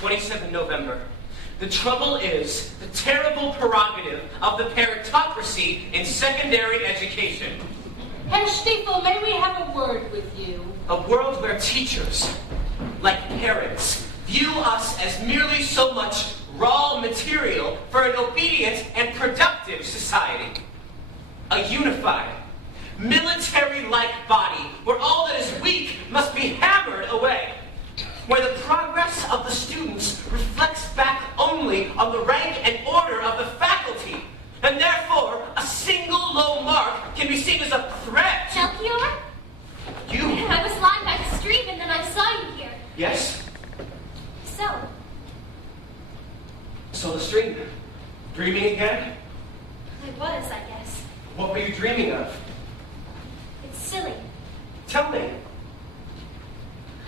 27 November. The trouble is the terrible prerogative of the parentocracy in secondary education. Herr Stiefel, may we have a word with you? A world where teachers, like parents, view us as merely so much raw material for an obedient and productive society. A unified, military-like body where all that is weak must be hammered away. Where the progress of the students reflects back only on the rank and order of the faculty, and therefore a single low mark can be seen as a threat. Melchior? You? I was lying by the stream and then I saw you here. Yes. So the stream. Dreaming again? I was, I guess. What were you dreaming of? It's silly. Tell me.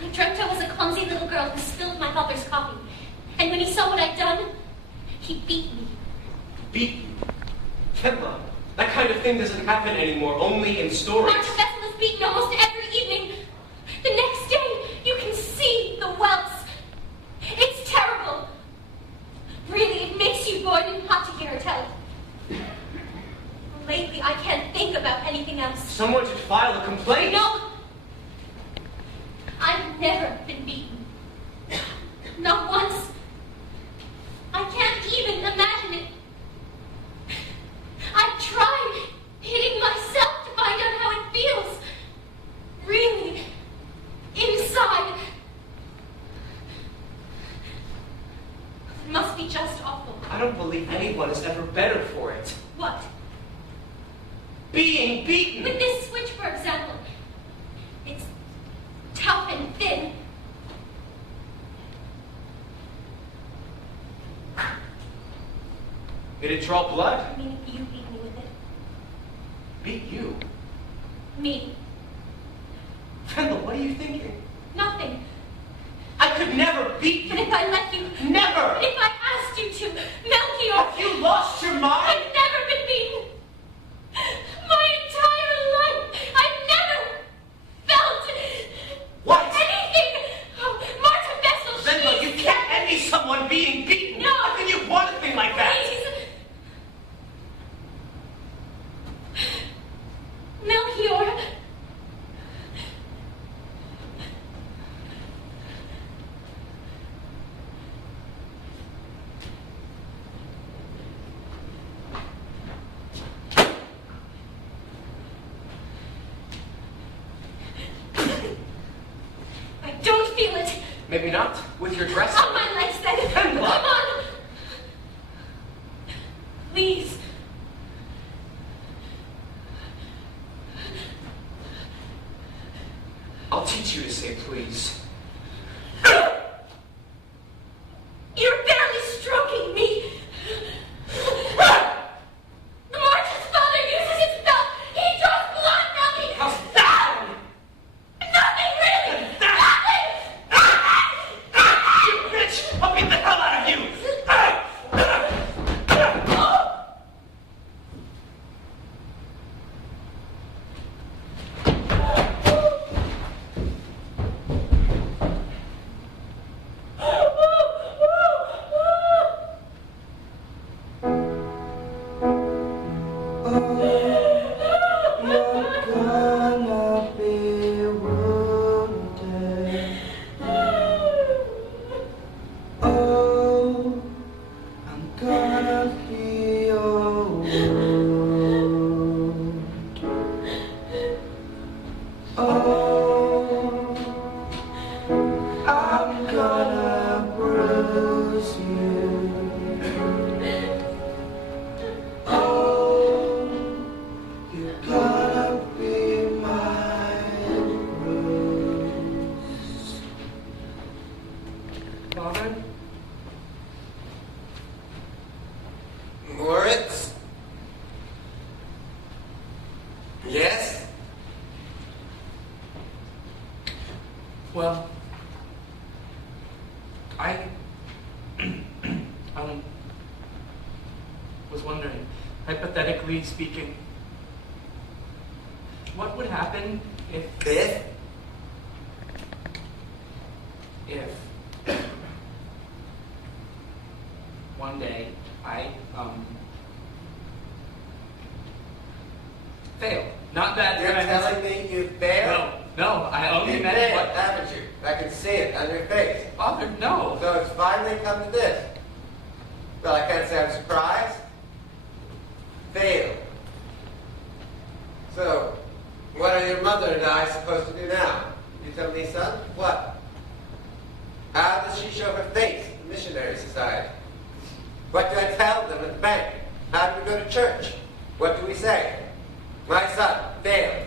I dreamt I was a clumsy little girl who spilled my father's coffee. And when he saw what I'd done, he beat me. Beat you? Kedla, that kind of thing doesn't happen anymore, only in stories. Martha Bessel is beaten almost every evening. The next day, you can see the welts. It's terrible. Really, it makes you boiling hot to hear her tell it. Lately, I can't think about anything else. Someone should file a complaint. No. I've never been beaten. Not once. I can't even imagine it. I've tried hitting myself to find out how it feels. Really. Inside. It must be just awful. I don't believe anyone is ever better for it. What? Being beaten! With this switch, for example. It's tough and thin. Did it draw blood? I mean, you beat me with it. Beat you? Me. Kendall, what are you thinking? Nothing. I could never beat you. And if I let you... Never! And if I asked you to, Melchior... Have you lost your mind? I've never been beaten. My entire life, I've never felt... What? Anything. Oh, Martha Bessel, Kendall, you can't envy someone being beaten. No. How can you want a thing like that? Please. Melchior. I don't feel it. Maybe not. With your dress On my legs, then. Kendall. Come on. Please. I'll teach you to say please. You're barely stroking me. Martha's father uses his belt. He draws blood from me. How's that? Nothing, really. You bitch! I'll beat the hell out of you! Moritz? Yes? Well, I was wondering, hypothetically speaking, what would happen if one day I failed. Not that You're I telling me you failed? No, I only You meant failed, what. haven't you? I can see it on your face. Father, no. So it's finally come to this. Well, I can't say I'm surprised. Failed. So, what are your mother and I supposed to do now? You tell me, son? What? How does she show her face in the missionary society? What do I tell them at the bank? How do we go to church? What do we say? My son failed.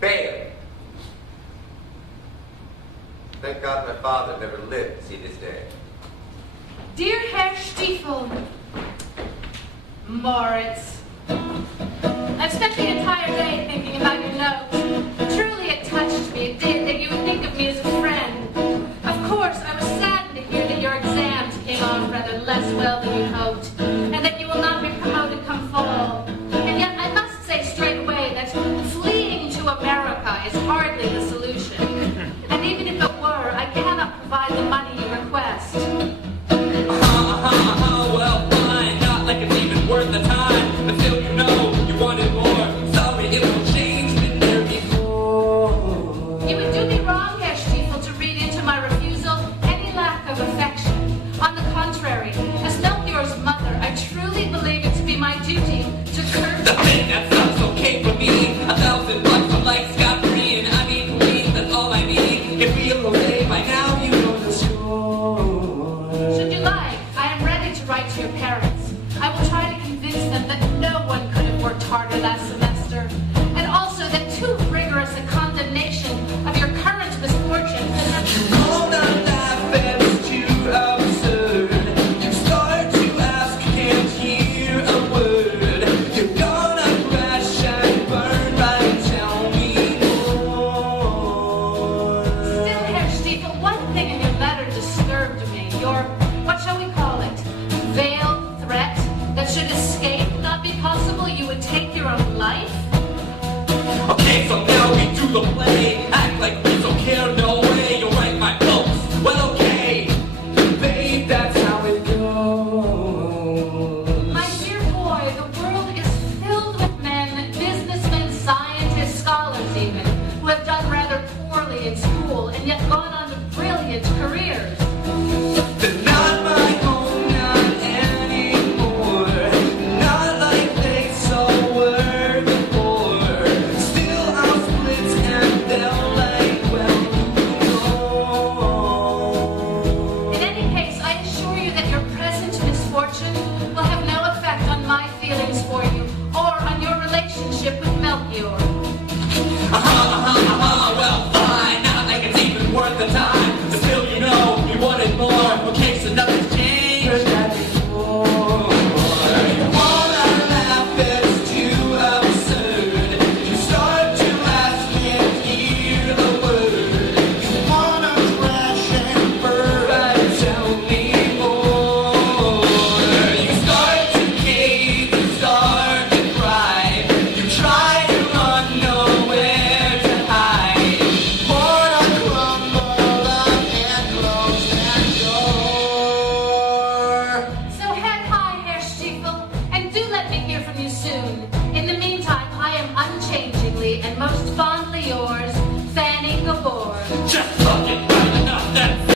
Failed. Thank God my father never lived to see this day. Dear Herr Stiefel, Moritz, I've spent the entire day thinking about your note. Truly it touched me, it did.